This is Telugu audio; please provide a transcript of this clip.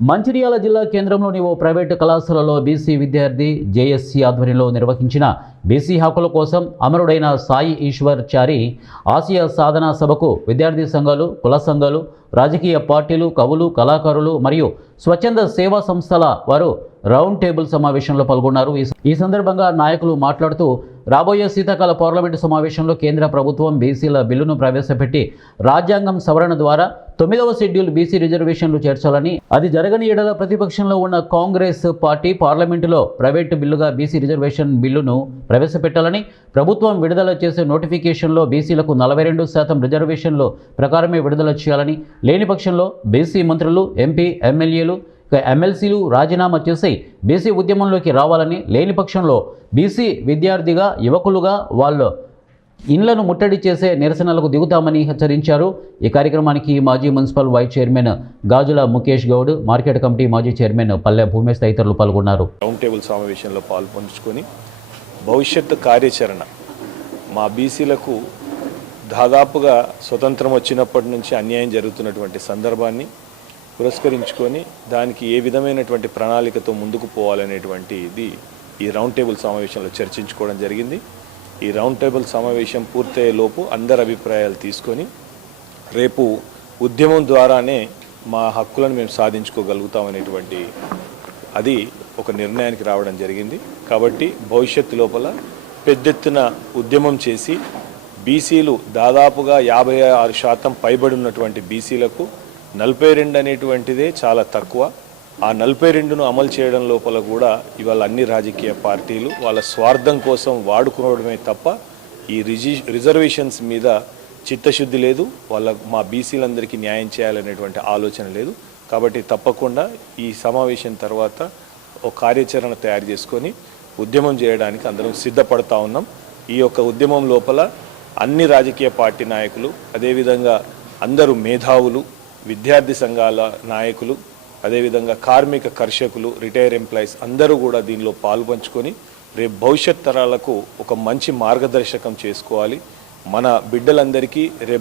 మంచిర్యాల జిల్లా కేంద్రంలోని ఓ ప్రైవేటు కళాశాలలో బీసీ విద్యార్థి జేఎస్సీ ఆధ్వర్యంలో నిర్వహించిన బీసీ హక్కుల కోసం అమరుడైన సాయి ఈశ్వర్ చారి ఆసియా సాధనా సభకు విద్యార్థి సంఘాలు, కుల సంఘాలు, రాజకీయ పార్టీలు, కవులు, కళాకారులు మరియు స్వచ్ఛంద సేవా సంస్థల వారు రౌండ్ టేబుల్ సమావేశంలో పాల్గొన్నారు. ఈ సందర్భంగా నాయకులు మాట్లాడుతూ రాబోయే శీతాకాల పార్లమెంటు సమావేశంలో కేంద్ర ప్రభుత్వం బీసీల బిల్లును ప్రవేశపెట్టి రాజ్యాంగం సవరణ ద్వారా 9వ షెడ్యూల్ బీసీ రిజర్వేషన్లు చేర్చాలని, అది జరగని ఎడల ప్రతిపక్షంలో ఉన్న కాంగ్రెస్ పార్టీ పార్లమెంటులో ప్రైవేటు బిల్లుగా బీసీ రిజర్వేషన్ బిల్లును ప్రవేశపెట్టాలని, ప్రభుత్వం విడుదల చేసే నోటిఫికేషన్లో బీసీలకు 42% రిజర్వేషన్లు ప్రకారమే విడుదల చేయాలని, లేని పక్షంలో బీసీ మంత్రులు, ఎంపీ, ఎమ్మెల్యేలు, ఎమ్మెల్సీలు రాజీనామా చేసి బీసీ ఉద్యమంలోకి రావాలని, లేని పక్షంలో బీసీ విద్యార్థిగా, యువకులుగా వాళ్ళు ఇండ్లను ముట్టడి చేసే నిరసనలకు దిగుతామని హెచ్చరించారు. ఈ కార్యక్రమానికి మాజీ మున్సిపల్ వైస్ చైర్మన్ గాజుల ముఖేష్ గౌడ్, మార్కెట్ కమిటీ మాజీ చైర్మన్ పల్లె భూమేష్ తదితరులు పాల్గొన్నారు. రౌండ్ టేబుల్ సమావేశంలో పాల్పంచుకొని భవిష్యత్తు కార్యాచరణ మా బీసీలకు దాదాపుగా స్వతంత్రం వచ్చినప్పటి నుంచి అన్యాయం జరుగుతున్నటువంటి సందర్భాన్ని పురస్కరించుకొని దానికి ఏ విధమైనటువంటి ప్రణాళికతో ముందుకు పోవాలనేటువంటిది ఈ రౌండ్ టేబుల్ సమావేశంలో చర్చించుకోవడం జరిగింది. ఈ రౌండ్ టేబుల్ సమావేశం పూర్తయ్యేలోపు అందరి అభిప్రాయాలు తీసుకొని రేపు ఉద్యమం ద్వారానే మా హక్కులను మేము సాధించుకోగలుగుతామనేటువంటి అది ఒక నిర్ణయానికి రావడం జరిగింది. కాబట్టి భవిష్యత్తు లోపల పెద్ద ఎత్తున ఉద్యమం చేసి బీసీలు దాదాపుగా 56% పైబడి ఉన్నటువంటి బీసీలకు 42 అనేటువంటిదే చాలా తక్కువ. ఆ 42ను అమలు చేయడం లోపల కూడా ఇవాళ అన్ని రాజకీయ పార్టీలు వాళ్ళ స్వార్థం కోసం వాడుకోవడమే తప్ప ఈ రిజర్వేషన్స్ మీద చిత్తశుద్ధి లేదు. మా బీసీలందరికీ న్యాయం చేయాలనేటువంటి ఆలోచన లేదు. కాబట్టి తప్పకుండా ఈ సమావేశం తర్వాత ఒక కార్యాచరణ తయారు చేసుకొని ఉద్యమం చేయడానికి అందరం సిద్ధపడతా ఉన్నాం. ఈ యొక్క ఉద్యమం లోపల అన్ని రాజకీయ పార్టీ నాయకులు, అదేవిధంగా అందరూ మేధావులు, విద్యార్థి సంఘాల నాయకులు, అదేవిధంగా కార్మిక కర్షకులు, రిటైర్ ఎంప్లాయీస్ అందరూ కూడా దీనిలో పాల్పంచుకొని రేపు భవిష్యత్ తరాలకు ఒక మంచి మార్గదర్శకం చేసుకోవాలి. మన బిడ్డలందరికీ రేపు